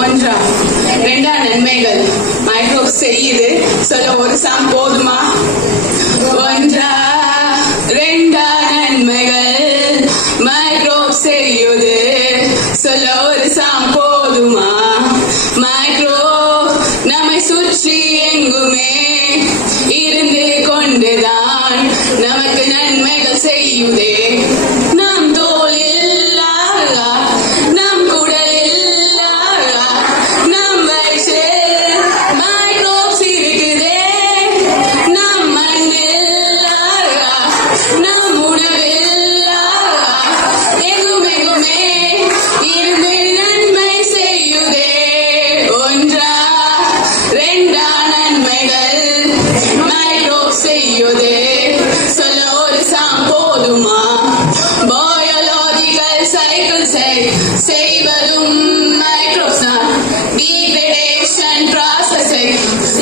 ஒன்றா ரெண்டா நன்மைகள் மைக்ரோப் செய்யுது சொல்ல ஒரு சாங் போதுமா? ஒன்றா ரெண்டா நன்மைகள் மைக்ரோப் செய்யுது சொல்ல ஒரு சாங் போதுமா? மைக்ரோப் நம்மை சுற்றி எங்குமே இருந்து கொண்டுதான் நமக்கு நன்மைகள் செய்யுதே. நம் தோளில் நம் குடலில் நம் வயிற்றில் மைக்ரோப்ஸ் இருக்குதே. நம் மண்ணில் நம் உணவில் எங்குமெங்குமே இருந்து நன்மை செய்யுதே. ஒன்றா ரெண்டா நன்மைகள் மைக்ரோப் செய்யுதே சொல்ல ஒரு சாங் போதுமா? பயாலஜிக்கல் சைக்கிள் செய்வதும் மைக்ரோப்ஸ் தான். டீக்ரேடேஷன் ப்ராசஸை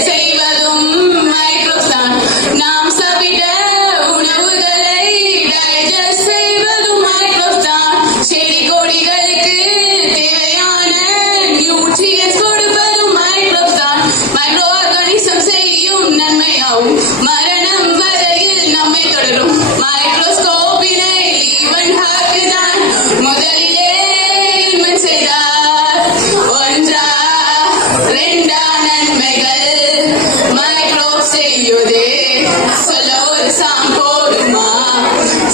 செய்வதும் மைக்ரோப்ஸ் தான். நாம் சாப்பிட்ட உணவுகளை டைஜஸ்ட் செய்வதும் மைக்ரோப்ஸ் தான். செடி கொடிகளுக்கு தேவையான நியூட்ரியன்ஸ் கொடுப்பதும் மைக்ரோப்ஸ் தான். மைக்ரோ ஆர்கானிசம் செய்யும் நன்மையாகும் மரணம் வரையில் நம்மை தொடரும். மைக்ரோஸ்கோப்பினை ஈவன் ஹார்ட் தான் முதலிலே இன்வென்ட் செய்தார். ஒன்றா ரெண்டா நன்மைகள் மைக்ரோப் செய்யுதே சொல்ல ஒரு சாங் போதுமா?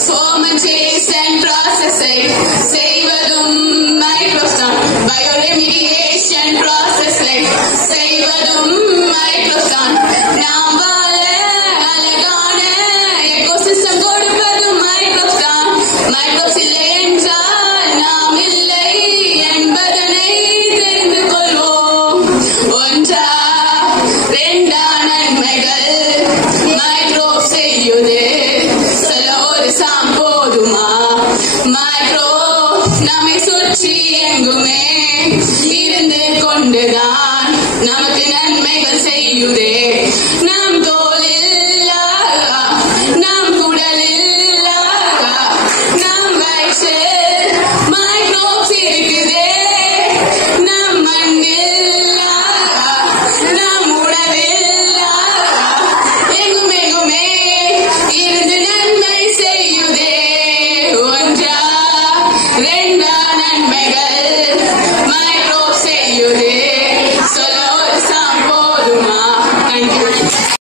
ஃபர்மெண்டேஷன் ப்ராசஸை செய்வதும் மைக்ரோப்ஸ் தான். பயோரெமிடியேஷன் ப்ராசஸை செய்வதும் மைக்ரோப்ஸ் தான். நாம் வாழ அழகான எக்கோசிஸ்டம் கொடுப்பதும் மைக்ரோப்ஸ் தான். மைக்ரோப்ஸ் இல்லை என்றால் நாம் இல்லை என்பதனை தெரிந்து கொள்வோம். ஒன்றா ரெண்டா நன்மைகள் மைக்ரோப் செய்யுதே சொல்ல ஒரு சாங் போதுமா? மைக்ரோப் நம்மை சுற்றி எங்குமே இருந்து கொண்டுதான்